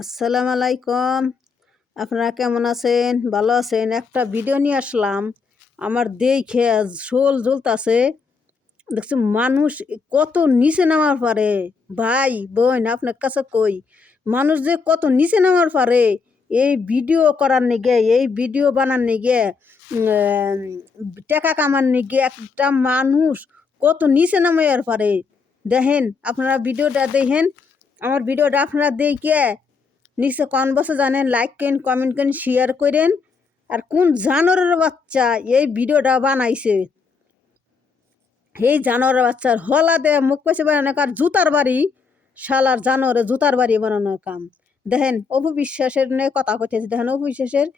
আসসালামু আলাইকুম। আপনারা কেমন আছেন? ভালো আছেন? একটা ভিডিও নিয়ে আসলাম। আমার দেখে শোল জ্বলতাছে। দেখছি মানুষ কত নিচে নামার পারে। ভাই বোন আপনার কাছে কই, মানুষ যে কত নিচে নামার পারে এই ভিডিও করার নিগে, এই ভিডিও বানার নিগে, টাকা কামার নিগে একটা মানুষ কত নিচে নামাইয়ার পারে। দেখেন আপনারা ভিডিওটা দেখেন, আমার ভিডিওটা আপনারা দেখে নিচে কমেন্ট বক্সে জানেন, লাইক করেন, কমেন্ট করেন, শেয়ার করেন। আর কোন জানোয়ারের বাচ্চা এই ভিডিওটা বানাইছে, এই জানোয়ারের বাচ্চার হলা দেয় মুখ পেছে বানানো আর জুতার বাড়ি, শালার জানোয়ারের জুতার বাড়ি বানানোর কাম। দেখেন অপু বিশ্বাসের নিয়ে কথা কইতেছে, দেখেন অপু বিশ্বাসের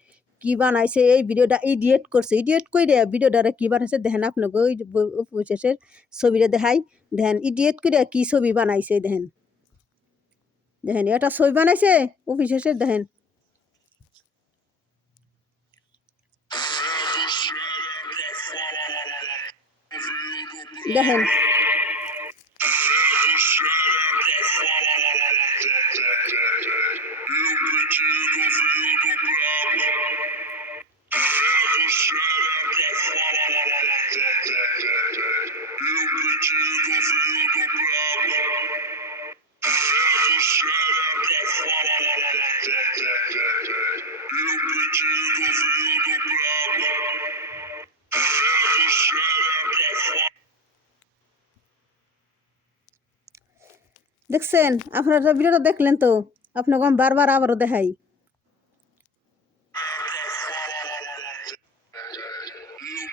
কি বানাইছে, এই ভিডিওটা ইডিয়েট করছে, ইডিয়েট করে ভিডিওটা কি বানাইছে দেখেন। আপনাকে ওই অপু বিশ্বাসের ছবিটা দেখাই, দেখেন ইডিয়েট করে কি ছবি বানাইছে। দেখেন দেখেন এটা ছবি বানাইছে অপু বিশ্বাসের, দেখেন দেখেন দেখছেন আপনারা ভিডিওটা দেখলেন তো, আপনাকে আমি বারবার আবারও দেখাই।